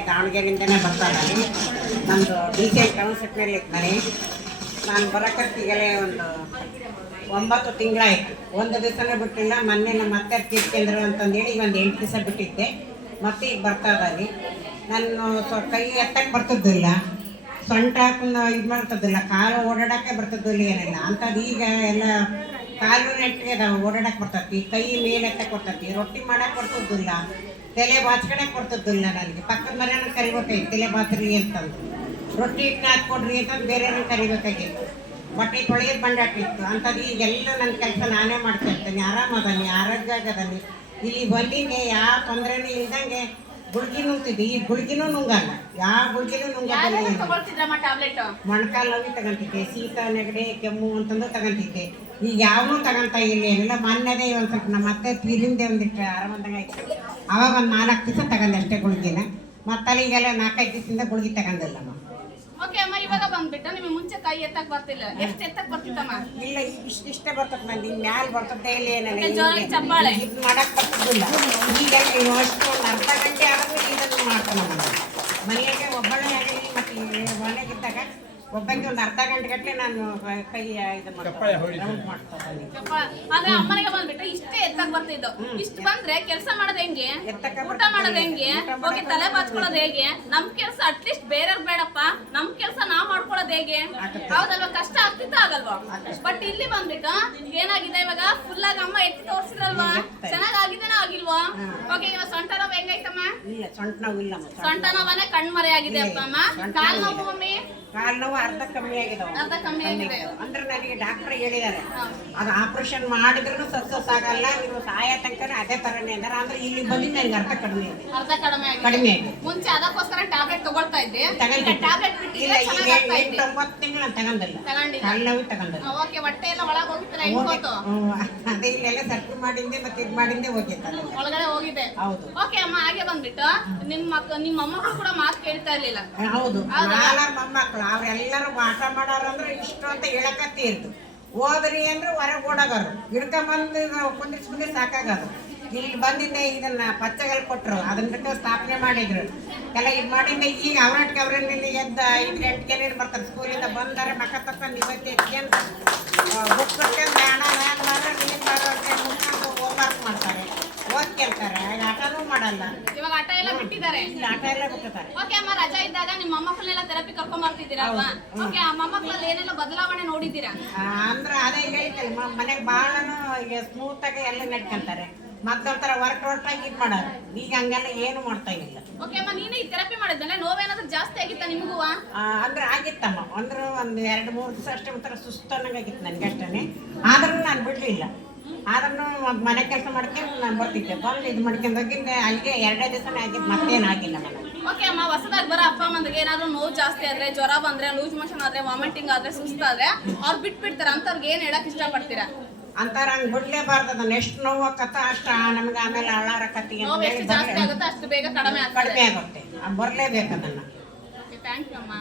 ಇಲ್ಲಿ ದಾವಣಗೆರೆಯಿಂದನೇ ಬರ್ತಾ ಇದ್ದಾನೆ. ನಮ್ಮದು DC ಟೌನ್ಶಿಪ್ನಲ್ಲಿ ಇದ್ದಾನೆ. ನಾನು ಬರೋಕತ್ತಿಗೆಲೆ ಒಂದು 9 ತಿಂಗಳಾಯಿತು. ಒಂದು ದಿವಸನೇ ಬಿಟ್ಟಿಲ್ಲ. ಮೊನ್ನೆ ನಮ್ಮ ಅತ್ತೆ ತೀರ್ಕೊಂಡ್ರು ಅಂತಂದೇಳಿ ಒಂದು 8 ದಿವಸ ಬಿಟ್ಟಿದ್ದೆ. ಮತ್ತೆ ಈಗ ಬರ್ತಾ ಇದ್ದಾನೆ. ನಾನು ಕೈ ಎತ್ತಕ್ಕೆ ಬರ್ತಿದ್ದಿಲ್ಲ, ಸೊಂಟ ಇದು ಮಾಡ್ತಿದ್ದಿಲ್ಲ, ಕಾಲು ಓಡಾಡೋಕ್ಕೆ ಬರ್ತಿದ್ದಿಲ್ಲ, ಏನಿಲ್ಲ ಅಂಥದ್ದು. ಈಗ ಎಲ್ಲ ಕಾಲು ನೆಟ್ಟಿಗೆ ಅದಾವೆ, ಓಡಾಡಕ್ಕೆ ಬರ್ತೈತಿ, ಕೈ ಮೇಲೆ ಎತ್ತಕ್ಕೆ ಬರ್ತೈತಿ, ರೊಟ್ಟಿ ಮಾಡಕ್ಕೆ ಬರ್ತಿದ್ದಿಲ್ಲ, ತಲೆ ಬಾಚ್ಕೊಳಕ್ಕೆ ಬರ್ತಿದ್ದಿಲ್ಲ. ನನಗೆ ಪಕ್ಕದ ಮನೆಯನ್ನ ಕರಿಬೇಕಾಗಿತ್ತು, ತಲೆ ಬಾಚ್ರಿ ಅಂತಂದು, ರೊಟ್ಟಿ ಹಿಟ್ಟನ್ನ ಹಾಕ್ಕೊಡ್ರಿ ಅಂತಂದು ಬೇರೆಯವ್ರನ್ನ ಕರಿಬೇಕಾಗಿತ್ತು, ಬಟ್ಟೆ ತೊಳೆಯೋದು ಬಂಡಾಟಿತ್ತು ಅಂಥದ್ದು. ಈಗೆಲ್ಲ ನನ್ನ ಕೆಲಸ ನಾನೇ ಮಾಡ್ತಾ ಇರ್ತೇನೆ. ಆರಾಮದಾನೆ, ಆರೋಗ್ಯದಾನೆ. ಇಲ್ಲಿ ಬಂದಿಗೆ ಯಾವ ತೊಂದರೆನೂ ಇಲ್ದಂಗೆ ಗುಳ್ಗಿ ನುಂಗ್ತಿದ್ದೆ. ಈ ಗುಳ್ಗಿನೂ ನುಂಗಲ್ಲ, ಯಾವ ಗುಳ್ಗಿನೂ ನುಂಗಲ್ಲ. ಮೊಣಕಾಲು ನೋವು ತಗೊಂತಿದ್ದೆ, ಶೀತ ನೆಗಡಿ ಕೆಮ್ಮು ಅಂತಂದು ತಗೊಂತಿದ್ದೆ. ಈಗ ಯಾವನೂ ತಗೊಂತ ಇಲ್ಲ, ಏನಿಲ್ಲ. ಮೊನ್ನೆದೇ ಒಂದು ಸ್ವಲ್ಪ ನಮ್ಮ ಅತ್ತೆ ತೀರಿಂದೆ ಒಂದಿಟ್ಟು ಆರಾಮಂದಂಗೆ ಆಯ್ತು. ಅವಾಗ ಒಂದು 4 ದಿವಸ ತಗೊಂಡೆ ಅಷ್ಟೇ ಗುಳ್ಗಿನ. ಮತ್ತಲ್ಲಿ ಈಗೆಲ್ಲ 4-5 ದಿವಸದಿಂದ ಗುಳ್ಗಿ ತಗೊಂಡಿಲ್ಲ. ಓಕೆ ಅಮ್ಮ, ಇವಾಗ ಬಂದ್ಬಿಟ್ಟು ನಿಮಗೆ ಮುಂಚೆ ಕೈ ಎತ್ತಕ್ ಬರ್ತಿಲ್ಲ, ಎಷ್ಟು ಎತ್ತಕ್ ಬರ್ತಿತ್ತಮ್ಮ? ಇಲ್ಲ, ಇಷ್ಟೇ ಬರ್ತದೆ. ನಾನು ಮ್ಯಾಲ ಬರ್ತದೆ ಇಲ್ಲ, ಜೋರಾಗಿ ಚಪ್ಪಾಳೆ ಇದು ಮಾಡಕ್ ಬರ್ತಿದ್ದಿಲ್ಲ. ಈಗ ಅಷ್ಟು ಒಂದು ಅರ್ಧ ಗಂಟೆ ಆದ್ಮೇಲೆ ಇದನ್ನು ಮಾಡ್ತಾನೆ. ಮನೆಯಾಗೆ ಒಬ್ಬಳೇ ಆಗಲಿ ಮತ್ತು ಮನೆಗಿದ್ದಾಗ ಒಬ್ಬಂಗೆ ಒಂದು ಅರ್ಧ ಗಂಟೆ ಗಟ್ಟಲೆ ನಾನು ಕೈ ಇದು ಮಾಡ್ತೀನಿ. ಆದ್ರೆ ಅಮ್ಮನಿಗೆ ಬಂದ್ಬಿಟ್ಟು ಇಷ್ಟೇ ಎತ್ತಕ್ ಬರ್ತಿದ್ದು. ಇಷ್ಟು ಬಂದ್ರೆ ಕೆಲಸ ಮಾಡೋದು ಹೆಂಗೆ, ಊಟ ಮಾಡೋದು ಹೆಂಗೆ, ಹೋಗಿ ತಲೆ ಬಾಚ್ಕೊಳ್ಳೋದು ಹೇಗೆ? ನಮ್ ಕೆಲಸ ಅಟ್ಲೀಸ್ಟ್ ಬೇರೆಯವ್ರು ಬೇಡಪ್ಪ, ನಮ್ ಕೆಲಸ ನಾವ್ ಮಾಡ್ಕೊಳ್ಳೋದು ಹೇಗೆ? ಹೌದಲ್ವಾ? ಕಷ್ಟ ಆಗ್ತಿತ್ತ ಆಗಲ್ವಾ? ಬಟ್ ಇಲ್ಲಿ ಬಂದ್ಬಿಟ್ಟು ಏನಾಗಿದೆ, ಇವಾಗ ಫುಲ್ ಆಗಿ ಅಮ್ಮ ಎತ್ತಿ ತೋರಿಸಿದ್ರಲ್ವಾ, ಚೆನ್ನಾಗ್ ಆಗಿದೇನೋ ಆಗಿಲ್ವಾ? ಓಕೆ, ಇವಾಗ ಸೊಂಟ ನೋವು ಹೆಂಗೈತಮ್ಮ? ಸೊಂಟ ನೋವು ಇಲ್ಲ, ಸೊಂಟ ನೋವನೇ ಕಣ್ಮರೆ ಆಗಿದೆ ಅಪ್ಪ ಅಮ್ಮ. ಕಾಲ್ ನೋವು ಮಮ್ಮಿ? ಕಾಲು ನೋವು ಅರ್ಧ ಕಮ್ಮಿ ಆಗಿದೆ. ಅಂದ್ರೆ ನನಗೆ ಡಾಕ್ಟರ್ ಹೇಳಿದ್ದಾರೆ, ಅದು ಆಪರೇಷನ್ ಮಾಡಿದ್ರು ಸಕ್ಸಸ್ ಆಗಲ್ಲ, ನೀವು ಸಾಯ ತನಕ ಅದೇ ತರನೇ ಅಂದ್ರೆ. ಅಂದ್ರೆ ಇಲ್ಲಿ ಬಂದಿದ್ದು ನನಗೆ ಅರ್ಧ ಕಡಿಮೆ ಆಗಿದೆ. ಮುಂಚೆ ಅದಕ್ಕೋಸ್ಕರ ಟ್ಯಾಬ್ಲೆಟ್ ತಗೊಳ್ತಾ ಇದ್ದೆ. ಟ್ಯಾಬ್ಲೆಟ್ ಇಲ್ಲ, ಈಗ 8-9 ತಿಂಗಳು ನಾನು ತಗೊಂಡಿಲ್ಲ, ಕಾಲು ನೋವು ತಗೊಂಡಿಲ್ಲ. ಓಕೆ, ಹೊಟ್ಟೆ ಎಲ್ಲ ಒಳಗೆ ಹೋಗಿದ್ರೆ ಹೆಂಗೋತು? ಅದೇ ಇಲ್ಲೆಲ್ಲ ಸರ್ಕು ಮಾಡಿಂದೆ ಮತ್ತೆ ಇದು ಮಾಡಿಂದೆ ಹೋಗಿತ್ತು, ಒಳಗಡೆ ಹೋಗಿದೆ. ಹೌದು. ಓಕೆ ಅಮ್ಮ, ಹಾಗೆ ಬಂದ್ಬಿಟ್ಟು ನಿಮ್ಮ ಮೊಮ್ಮಕ್ಕಳು ಕೂಡ ಮಾತು ಕೇಳ್ತಾ ಇರ್ಲಿಲ್ಲ. ಹೌದು, 4 ಮೊಮ್ಮಕ್ಕಳು ಅವ್ರೆಲ್ಲರೂ ಆಟ ಮಾಡೋರಂದ್ರೆ ಇಷ್ಟು ಅಂತ ಹೇಳಕತ್ತಿ ಇರ್ತು. ಹೋದ್ರಿ ಅಂದ್ರೆ ಹೊರಗೆ ಓಡಾಗರು, ಹಿಡ್ಕೊಂಬಂದು ಕುಂದಿರ್ಸ್ಬಂದು ಸಾಕಾಗದು. ಇಲ್ಲಿ ಬಂದಿದ್ದೆ ಇದನ್ನ ಪಚ್ಚಗಲ್ ಕೊಟ್ಟರು, ಅದನ್ನ ಬಿಟ್ಟು ಸ್ಥಾಪನೆ ಮಾಡಿದ್ರು ಎಲ್ಲ ಇದು ಮಾಡಿದ್ದೆ. ಈಗ ಅವ್ರಟ್ಟಿಗೆ ಅವ್ರನ್ನ ಎದ್ದು 5 ಗಂಟೆಗೆ ಬರ್ತಾರೆ ಸ್ಕೂಲಿಂದ. ಬಂದರೆ ಮಕ್ಕ ತಕ್ಕ ಇವತ್ತು ಎತ್ಕೊಂಡು ಬುಕ್ ಕೊಟ್ಕೊಂಡು ಹಣ ಹ್ಯಾಂಗ್ ಮಾಡ್ರೆ ನೀನು ಮಾಡೋಕ್ಕೆ ಮುಗಿಸ್ಕೊಂಡು ಹೋಮ್ವರ್ಕ್ ಮಾಡ್ತಾರೆ, ಓದ್ ಕೇಳ್ತಾರೆ. ಆಟನೂ ಮಾಡಲ್ಲ. ಇವಾಗ ಆಟ ಎಲ್ಲ ಬಿಟ್ಟಿದ್ದಾರೆ. ಇಲ್ಲ, ಆಟ ಎಲ್ಲ ಬಿಟ್ಟಿದ್ದಾರೆ. ಓಕೆ ಅಮ್ಮ, ರಜಾ ಇದ್ದಾಗ ನಿಮ್ಮ ಮೊಮ್ಮಕ್ಕಳನ್ನೆಲ್ಲ ಥೆರಪಿ ಕರ್ಕೊಂಡ್ ಬರ್ತಿದ್ದೀರಲ್ವಾ? ಓಕೆ, ಆ ಮೊಮ್ಮಕ್ಕಳಲ್ಲಿ ಏನೆಲ್ಲ ಬದಲಾವಣೆ ನೋಡಿದ್ದೀರಾ? ಅಂದ್ರೆ ಅದೇ ಹೇಳ್ತಲ್ಲ, ಮನೆಗೆ ಭಾಳನು ಈಗ ಸ್ಮೂತ್ ಆಗಿ ಎಲ್ಲ ನಡ್ಕೊಂತಾರೆ. ಮತ್ತೊಂಥರ ವರ್ಕ್ ಆಗಿ ಇದು ಮಾಡೋದು. ಈಗ ಹಂಗೆಲ್ಲ ಏನು ಮಾಡ್ತಾ ಇಲ್ಲ. ಓಕೆ ಅಮ್ಮ, ನೀನು ಈ ಥೆರಪಿ ಮಾಡಿದ್ಮೇಲೆ ನೋವೇನಾದ್ರೂ ಜಾಸ್ತಿ ಆಗಿತ್ತಾ ನಿಮಗೂ? ಅಂದ್ರೆ ಆಗಿತ್ತಮ್ಮ. ಅಂದ್ರೆ ಒಂದು 2-3 ದಿವಸ ಅಷ್ಟೇ ಒಂಥರ ಸುಸ್ತನ್ನಾಗಿತ್ತು ನನಗೆ ಅಷ್ಟೇ. ಆದ್ರೂ ನಾನು ಬಿಡಲಿಲ್ಲ. ಆದ್ರೂ ಮನೆ ಕೆಲಸ ಮಾಡ್ಕೊಂಡು ನಾನು ಬರ್ತಿದ್ದೆ. ಬಂದು ಇದು ಮಾಡ್ಕೊಂಡು ಹೋಗಿದ್ದೆ. ಅಲ್ಲಿಗೆ 2 ದಿವಸನೇ ಆಗಿದ್ದು, ಮತ್ತೇನಾಗಿಲ್ಲ ನನಗೆ. ಓಕೆ ಅಮ್ಮ, ಹೊಸದಾಗಿ ಬರೋ ಅಪ್ಪ ಅಮ್ಮಂದಿಗೆ ಏನಾದ್ರು ನೋವು ಜಾಸ್ತಿ ಆದ್ರೆ, ಜ್ವರ ಬಂದ್ರೆ, ಲೂಸ್ ಮೋಷನ್ ಆದ್ರೆ, ವಾಮಿಟಿಂಗ್ ಆದ್ರೆ, ಸುಸ್ತಾದ್ರೆ ಅವ್ರು ಬಿಟ್ಬಿಡ್ತಾರೆ. ಅಂತವ್ರಿಗೆ ಏನು ಹೇಳಕ್ ಇಷ್ಟಪಡ್ತೀರಾ? ಅಂತಾರ ಹಂಗೆ ಬಿಡ್ಲೇಬಾರ್ದು. ಅದನ್ನ ಎಷ್ಟು ನೋವು ಆಕತ್ತ ಅಷ್ಟು ನಮ್ಗೆ ಆಮೇಲೆ ಅಳ್ಳಾರಕತ್ತಿ ಜಾಸ್ತಿ ಆಗುತ್ತೆ ಅಷ್ಟು ಬೇಗ ಕಡಿಮೆ ಆಗುತ್ತೆ. ಬರಲೇಬೇಕು ಅದನ್ನು. ಥ್ಯಾಂಕ್ ಯು ಅಮ್ಮ.